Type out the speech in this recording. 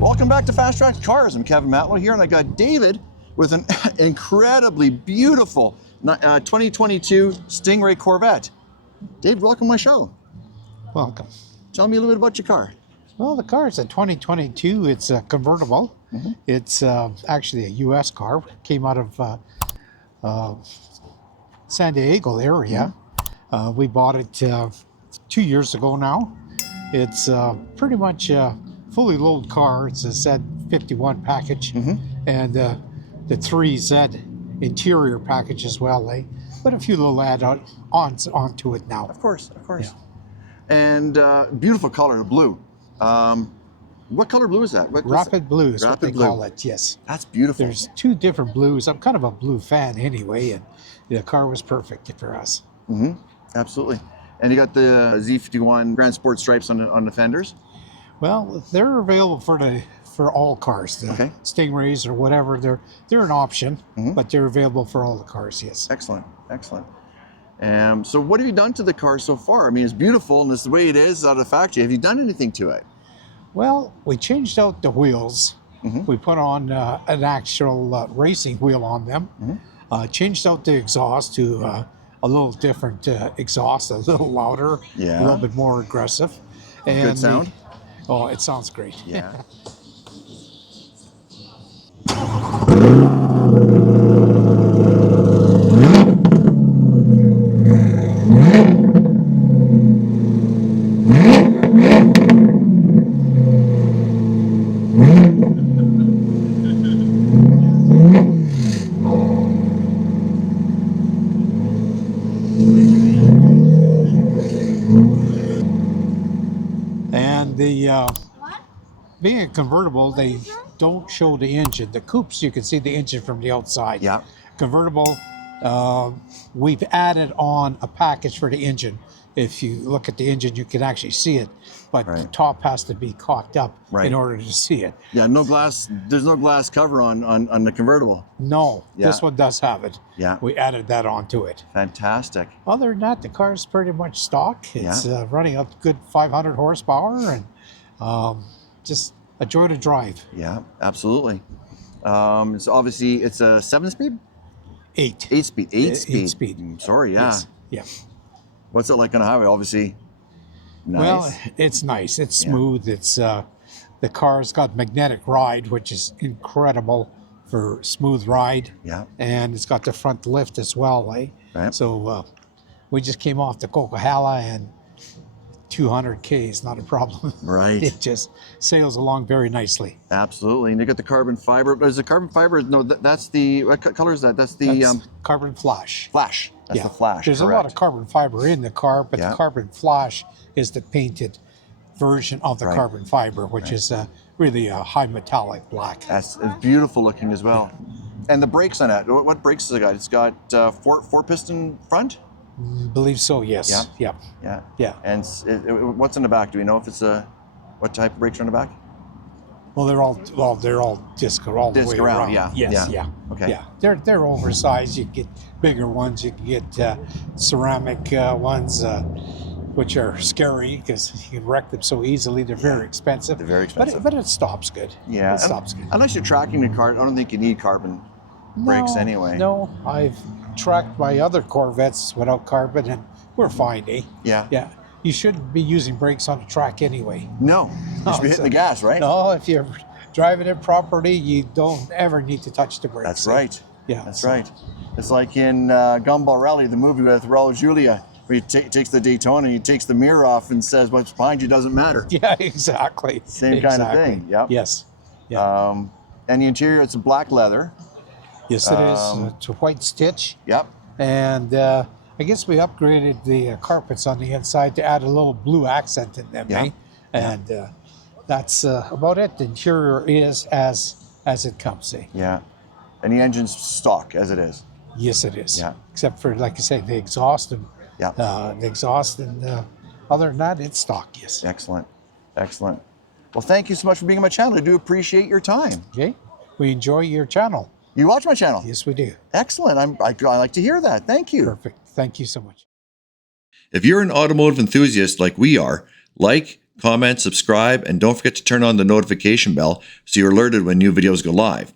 Welcome back to FasTrax Cars. I'm Kevin Matlo here, and I got David with an incredibly beautiful 2022 Stingray Corvette. Dave, welcome to my show. Welcome. Tell me a little bit about your car. Well, the car is a 2022. It's a convertible. It's actually a U.S. car. Came out of San Diego area. We bought it 2 years ago now. It's pretty much fully loaded car. It's a Z51 package and the 3Z interior package as well. They put a few little add-ons onto it now. Of course. Yeah. And beautiful color, blue. What color blue is that? Rapid blue is what they call it, yes. That's beautiful. There's two different blues. I'm kind of a blue fan anyway, and the car was perfect for us. Absolutely. And you got the Z51 Grand Sport stripes on the fenders? Well, they're available for all cars. The Stingrays or whatever, they're an option, but they're available for all the cars, yes. Excellent. So what have you done to the car so far? I mean, it's beautiful and it's the way it is out of the factory. Have you done anything to it? Well, we changed out the wheels. We put on an actual racing wheel on them. Changed out the exhaust to a little different exhaust, a little louder, a little bit more aggressive. And good sound? Oh, it sounds great. Yeah. And the being a convertible, they don't show the engine. The coupes, you can see the engine from the outside. Yeah. Convertible, we've added on a package for the engine. If you look at the engine, you can actually see it, but the top has to be cocked up in order to see it. Yeah, no glass. There's no glass cover on the convertible. No, this one does have it. Yeah. We added that onto it. Fantastic. Other than that, the car is pretty much stock. It's running a good 500 horsepower and just a joy to drive. Yeah, absolutely. So obviously it's a 7-speed? 8. 8-speed. 8-speed. 8-speed. Sorry, yeah. Yes. Yeah. What's it like on a highway? Obviously nice. Well, it's nice. It's smooth. It's the car's got magnetic ride, which is incredible for smooth ride. Yeah. And it's got the front lift as well, eh? Right. So we just came off the Coquihalla and 200K is not a problem. Right. It just sails along very nicely. Absolutely. And you got the carbon fiber. Is the carbon fiber? No, that's the, what color is that? That's the carbon flash. Flash. That's the flash. There's a lot of carbon fiber in the car, but the carbon flash is the painted version of the carbon fiber, which is really a high metallic black. That's beautiful looking as well. And the brakes on it, what brakes has it got? It's got four piston front? Believe so, yes. Yeah. And what's in the back? Do we know if it's what type of brakes are in the back? Well, they're all disc all the way around. Yeah. Yes. Yeah. Okay. Yeah. They're oversized. You can get bigger ones. You can get ceramic ones, which are scary because you can wreck them so easily. They're very expensive. They're very expensive. But it stops good. Yeah. It stops good. Unless you're tracking the car, I don't think you need carbon brakes anyway. No, I've tracked my other Corvettes without carbon, and we're fine, eh? Yeah. Yeah. You shouldn't be using brakes on a track anyway. No. You should be hitting the gas, right? No, if you're driving it properly, you don't ever need to touch the brakes. That's right. Yeah. That's right. It's like in Gumball Rally, the movie with Raul Julia, where he takes the Daytona, he takes the mirror off and says, what's behind you doesn't matter. Yeah, exactly. Same kind of thing. Yep. Yes. Yeah. And the interior, it's black leather. Yes, it is. It's a white stitch. Yep. And I guess we upgraded the carpets on the inside to add a little blue accent in them, eh? And that's about it. The interior is as as it comes. Yeah. And the engine's stock as it is. Yes, it is. Yeah. Except for, like I say, the exhaust and Yeah. other than that, it's stock. Yes. Excellent. Excellent. Well, thank you so much for being on my channel. I do appreciate your time. Okay. We enjoy your channel. You watch my channel? Yes, we do. Excellent. I like to hear that. Thank you. Perfect. Thank you so much. If you're an automotive enthusiast like we are, like, comment, subscribe, and don't forget to turn on the notification bell so you're alerted when new videos go live.